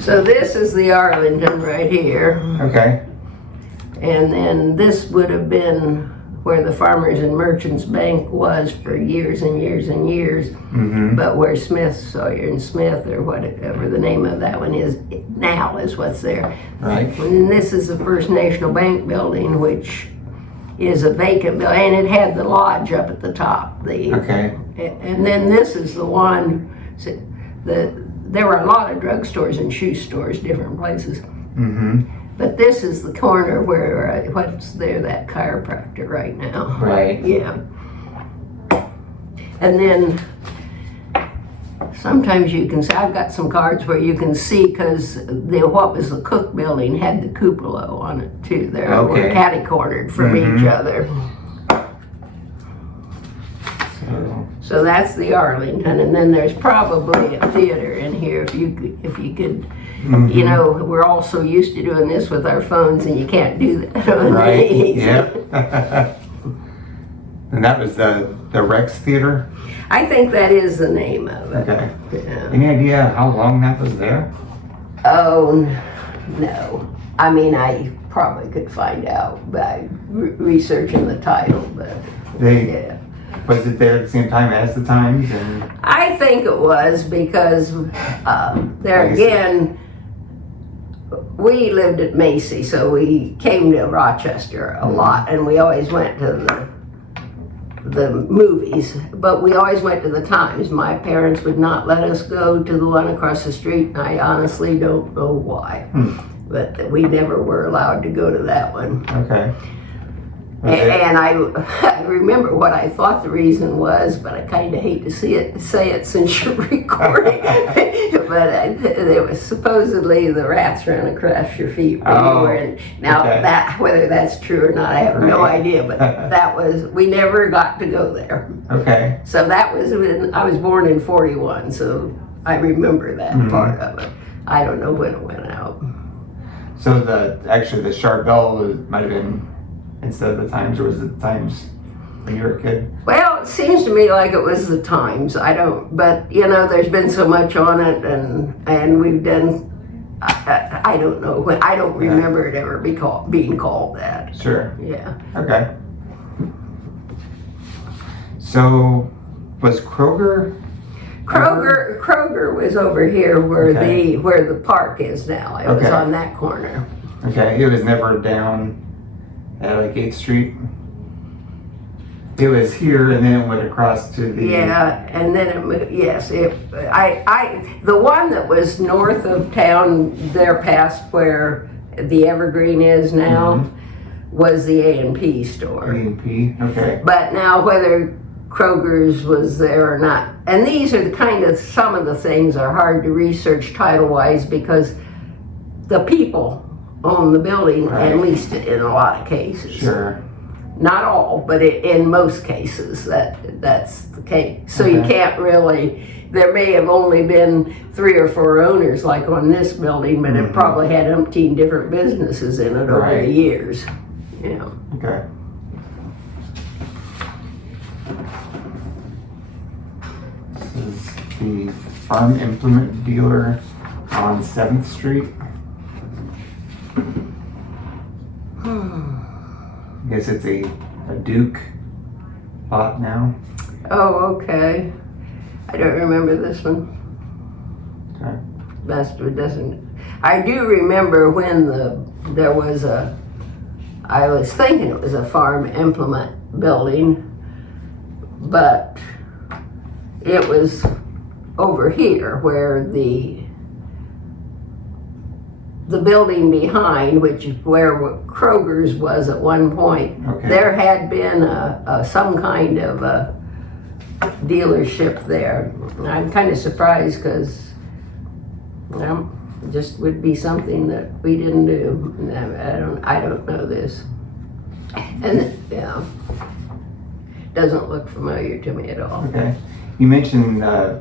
So this is the Arlington right here. Okay. And then this would have been where the Farmers and Merchants Bank was for years and years and years. Mm-hmm. But where Smith, Sawyer and Smith, or whatever the name of that one is now, is what's there. Right. And this is the First National Bank building, which is a vacant building, and it had the lodge up at the top. Okay. And then this is the one, there were a lot of drugstores and shoe stores, different places. Mm-hmm. But this is the corner where, what's there, that chiropractor right now. Right. Yeah. And then sometimes you can see, I've got some cards where you can see, because what was the Cook building had the cupola on it too. They're Okay. catty-cornered from each other. So that's the Arlington, and then there's probably a theater in here if you could, Mm-hmm. you know, we're all so used to doing this with our phones, and you can't do that on Right. these. Yep. And that was the Rex Theater? I think that is the name of it. Okay. Yeah. Any idea how long that was there? Oh, no. I mean, I probably could find out by researching the title, but yeah. Was it there at the same time as the Times? And I think it was, because there again, we lived at Macy, so we came to Rochester a lot, and we always went to the movies, but we always went to the Times. My parents would not let us go to the one across the street, and I honestly don't know why. But we never were allowed to go to that one. okay. And I remember what I thought the reason was, but I kind of hate to say it since you're recording. But it was supposedly the rats ran across your feet when you were in. Now, that, whether that's true or not, I have no idea. But that was, we never got to go there. Okay. So that was when I was born in 41, so I remember that part of it. I don't know when it went out. So the Charbel might have been instead of the Times, or was it the Times when you were a kid? Well, it seems to me like it was the Times. I don't, but you know, there's been so much on it, and we've done. I don't know when. I don't remember it ever being called that. Sure. Yeah. Okay. So, was Kroger? Kroger was over here where the park is now. It was on that corner. Okay, it was never down at like 8th Street. It was here, and then it went across to the. Yeah, and then the one that was north of town, there past where the Evergreen is now, was the A&P store. A&P, okay. But now whether Kroger's was there or not, and these are the kind of, some of the things are hard to research title-wise because the people own the building, at least in a lot of cases. Sure. Not all, but in most cases that's the case. So you can't really, there may have only been 3 or 4 owners like on this building, but it probably had umpteen different businesses in it over the years. Yeah. Okay. This is the farm implement dealer on 7th Street. I guess it's a Duke lot now. Oh, okay. I don't remember this one. Okay. It doesn't. I do remember when there was I was thinking it was a farm implement building, but it was over here where the building behind, which is where Kroger's was at one point, there had been some kind of a dealership there. And I'm kind of surprised because it just would be something that we didn't do. I don't know this, and doesn't look familiar to me at all. Okay. You mentioned a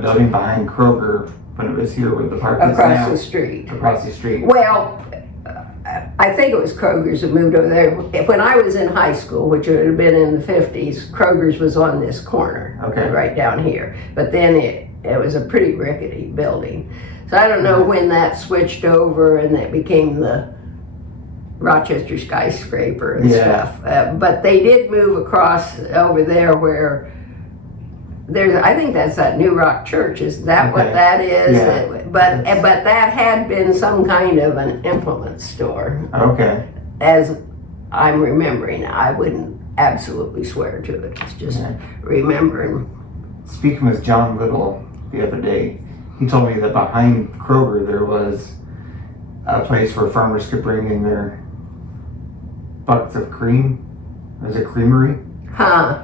building behind Kroger when it was here where the park is now. Across the street. Across the street. Well, I think it was Kroger's that moved over there. When I was in high school, which would have been in the 50s, Kroger's was on this corner, right down here. But then it was a pretty rickety building. So I don't know when that switched over and that became the Rochester skyscraper and stuff. But they did move across over there where I think that's that New Rock Church. Is that what that is? Yeah. But that had been some kind of an implement store. Okay. As I'm remembering, I wouldn't absolutely swear to it. It's just remembering. Speaking with John Little the other day, he told me that behind Kroger there was a place where farmers could bring in their buckets of cream. There's a creamery. Huh.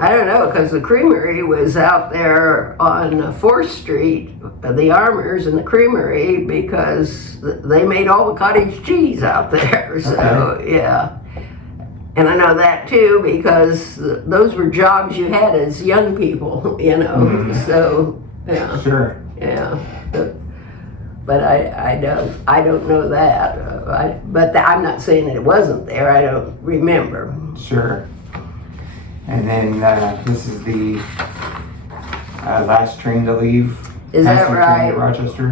I don't know, because the creamery was out there on 4th Street, the Armours and the creamery, because they made all the cottage cheese out there. So, yeah. And I know that too, because those were jobs you had as young people, you know. Mm-hmm. So, yeah. Sure. Yeah. But I don't know that. I'm not saying that it wasn't there. I don't remember. Sure. And then this is the last train to leave. Is that passenger right? Train to Rochester,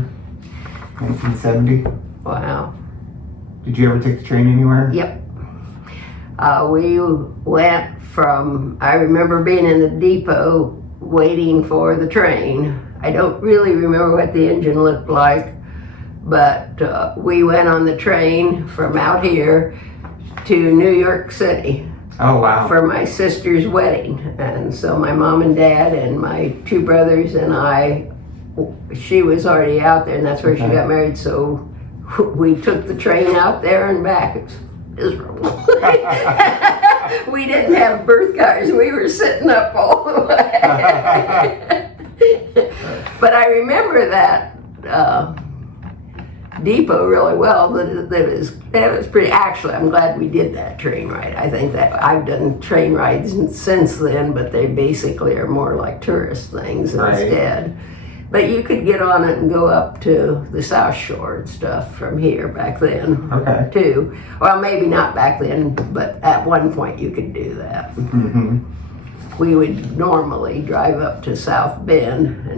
1970. Wow. Did you ever take the train anywhere? Yep. We went from, I remember being in the depot waiting for the train. I don't really remember what the engine looked like, but we went on the train from out here to New York City. Oh, wow. For my sister's wedding. And so my mom and dad and my 2 brothers and I, she was already out there, and that's where she got married. So we took the train out there and back. It was miserable. We didn't have birth cars. We were sitting up all the way. But I remember that depot really well. That was pretty. Actually, I'm glad we did that train ride. I think that I've done train rides since then, but they basically are more like tourist things instead. But you could get on it and go up to the South Shore and stuff from here back then. Okay. Too. Well, maybe not back then, but at one point you could do that. Mm-hmm. We would normally drive up to South Bend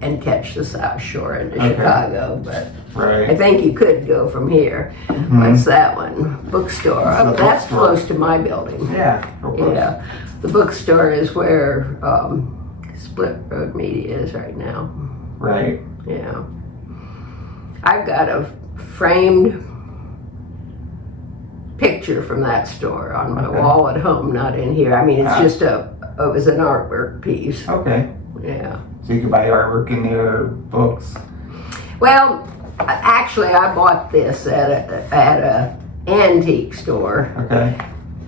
and catch the South Shore into Chicago, but I think you could go from here. Mm-hmm. What's that one? Bookstore. That's close to my building. Yeah. Yeah. The bookstore is where Split Road Media is right now. Right. Yeah. I've got a framed picture from that store on my wall at home, not in here. I mean, it's just it was an artwork piece. Okay. Yeah. So you could buy artwork in there, books. Well, actually, I bought this at a antique store. Okay.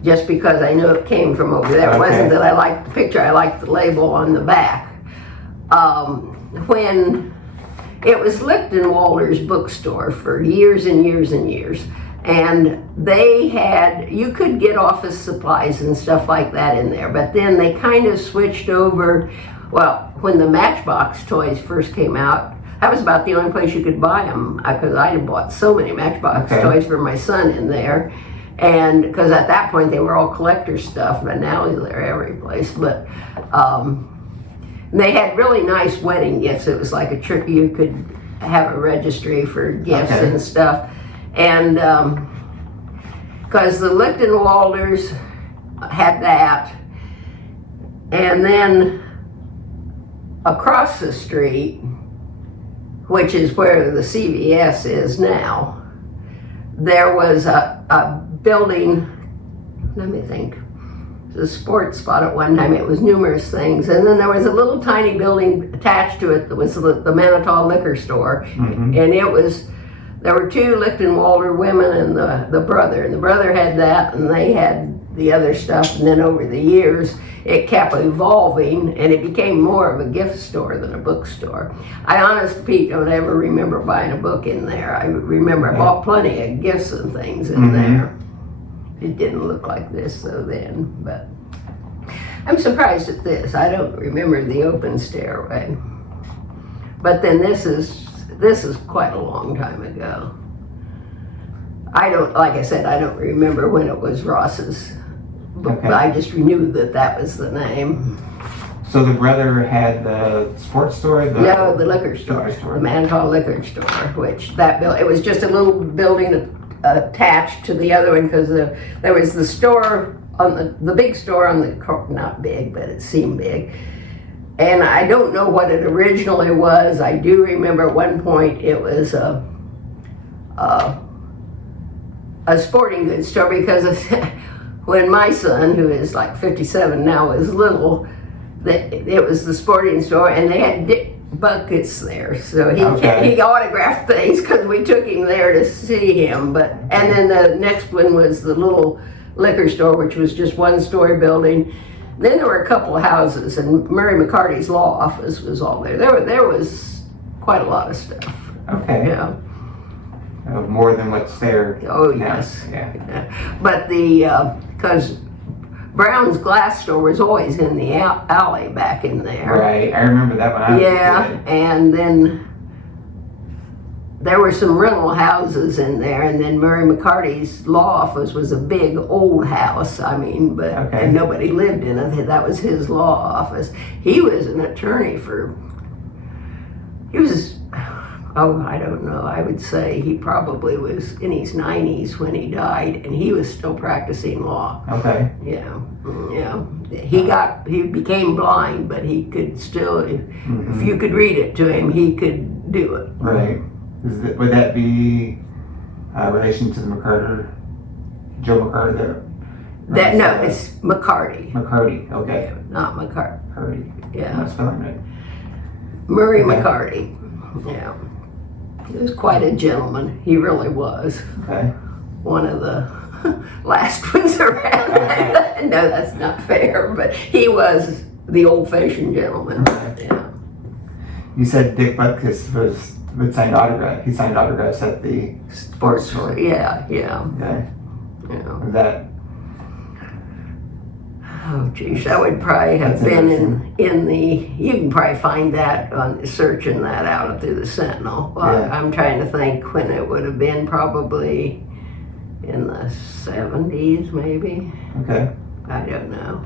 Just because I knew it came from over there. It wasn't that I liked the picture, I liked the label on the back. When it was Lichtenwalder's bookstore for years and years and years, and they had, you could get office supplies and stuff like that in there, but then they kind of switched over. Well, when the Matchbox toys first came out, that was about the only place you could buy them, because I had bought so many Matchbox toys for my son in there. And because at that point they were all collector stuff, but now they're every place. But they had really nice wedding gifts. It was like a trick. You could have a registry for gifts and stuff. And because the Lichtenwalders had that, and then across the street, which is where the CVS is now, there was a building, let me think, it was a sports spot at one time. It was numerous things. And then there was a little tiny building attached to it that was the Manitou liquor store. Mm-hmm. And there were 2 Lichtenwalder women and the brother. And the brother had that and they had the other stuff. And then over the years, it kept evolving and it became more of a gift store than a bookstore. I honestly, Pete, don't ever remember buying a book in there. I remember I bought plenty of gifts and things in there. It didn't look like this though then, but I'm surprised at this. I don't remember the open stairway. But then this is quite a long time ago. Like I said, I don't remember when it was Ross's book, but I just knew that was the name. So the brother had the sports store? No, the liquor store, liquor store. the Mantle Liquor Store, which it was just a little building attached to the other one because there was the store on the big store on the, not big, but it seemed big. And I don't know what it originally was. I do remember at one point it was a sporting goods store because when my son, who is like 57 now, was little, it was the sporting store, and they had buckets there, so he autographed things because we took him there to see him. And then the next one was the little liquor store, which was just one-story building. Then there were a couple of houses, and Murray McCarty's law office was all there. There was quite a lot of stuff. Okay. Yeah. More than what's there. Oh now. yes. Yeah. But because Brown's glass store was always in the alley back in there. Right, I remember that when I was a kid. And then there were some rental houses in there, and then Murray McCarty's law office was a big old house. I mean, and nobody lived in it. That was his law office. He was an attorney I don't know. I would say he probably was in his 90s when he died, and he was still practicing law. Okay. Yeah. He became blind, but he could still, if you could read it to him, he could do it. Right. Would that be relation to the Joe McCarty? No, it's McCarty. McCarty, okay. Yeah, not McCarty. Yeah. That's spelling right. Murray McCarty. Yeah. He was quite a gentleman. He really was. Okay. One of the last ones around. No, that's not fair, but he was the old-fashioned gentleman. Right. Yeah. You said Dick Butkus would sign autographs. He signed autographs at the sports store. Yeah. Okay. Yeah. That. Oh, geez, that would probably have been in the. You can probably find that on searching that out through the Sentinel. Well, Yeah. I'm trying to think when it would have been. Probably in the 70s, maybe. Okay. I don't know.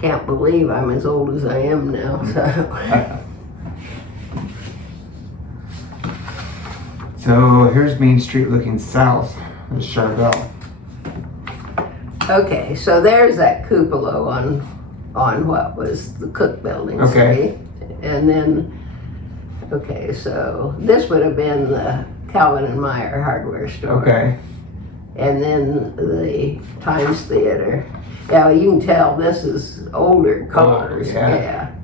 Can't believe I'm as old as I am now. So here's Main Street looking south. There's Charvel. Okay, so there's that cupola on what was the Cook Building. Okay. See? And then, okay, so this would have been the Calvin and Meyer hardware store. Okay. And then the Times Theater. Yeah, you can tell this is older cars. Yeah.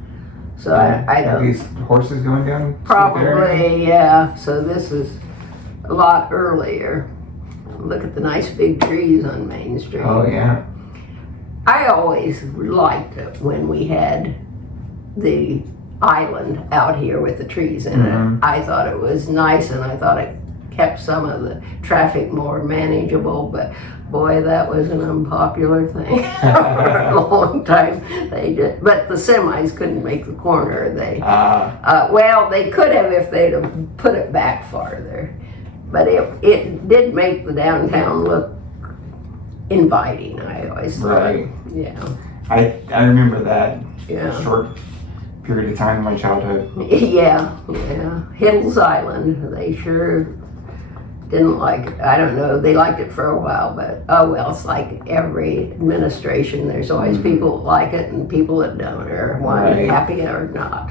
So I Are don't. these horses going down? Probably, yeah. So this is a lot earlier. Look at the nice big trees on Main Street. Oh, yeah. I always liked it when we had the island out here with the trees in it. I thought it was nice, and I thought it kept some of the traffic more manageable, but boy, that was an unpopular thing for a long time. But the semis couldn't make the corner. Well, they could have if they'd have put it back farther. But it did make the downtown look inviting, I always thought. Right. Yeah. I remember that Yeah. short period of time in my childhood. Yeah. Hills Island, they sure didn't like it. I don't know, they liked it for a while, but oh well, it's like every administration, there's always people that like it and people that don't, or one happy or not.